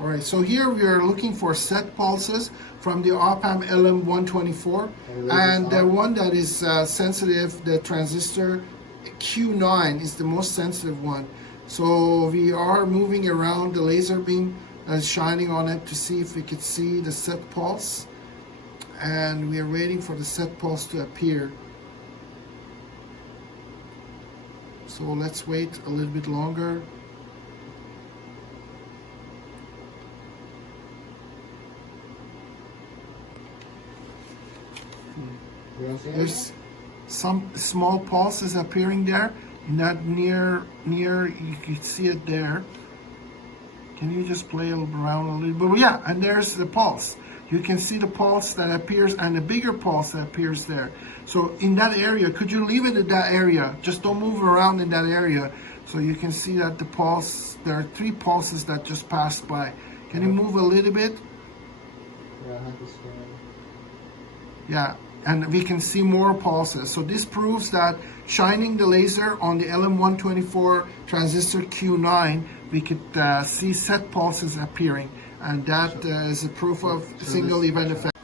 Alright, so here we are looking for set pulses from the op-amp LM124, and the one that is sensitive, the transistor Q9 is the most sensitive one. So we are moving around the laser beam that's shining on it to see if we could see the set pulse, and we are waiting for the set pulse to appear. So let's wait a little bit longer. There's some small pulses appearing there, not near, you can see it there. Can you just play around a little bit? Yeah, and there's the pulse. You can see the pulse that appears and the bigger pulse that appears there. So in that area, could you leave it in that area? Just don't move around in that area. So you can see that the pulse, there are 3 pulses that just passed by. Can you move a little bit? Yeah, and we can see more pulses. So this proves that shining the laser on the LM124 transistor Q9, we could see set pulses appearing, and that is a proof of single event effect.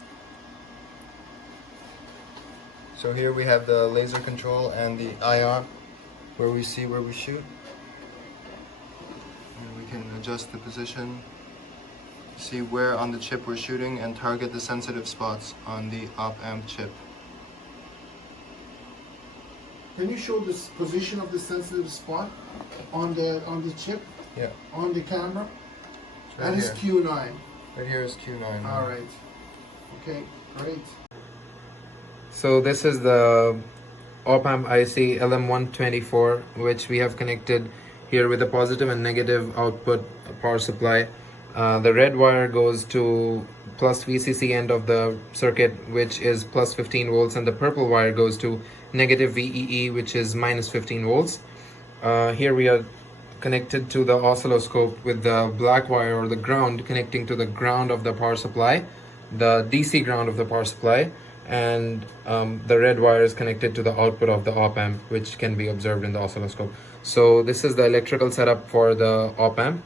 So here we have the laser control and the IR, where we see where we shoot. And we can adjust the position, see where on the chip we're shooting, and target the sensitive spots on the op-amp chip. Can you show the position of the sensitive spot on the chip? Yeah. On the camera? Right that is here. Q9. Right here is Q9. All right. Okay, great. So this is the op-amp IC LM124, which we have connected here with a positive and negative output power supply. The red wire goes to plus VCC end of the circuit, which is plus 15 volts, and the purple wire goes to negative VEE, which is minus 15 volts. Here we are connected to the oscilloscope with the black wire, or the ground, connecting to the ground of the power supply, the DC ground of the power supply, and the red wire is connected to the output of the op-amp, which can be observed in the oscilloscope. So this is the electrical setup for the op-amp.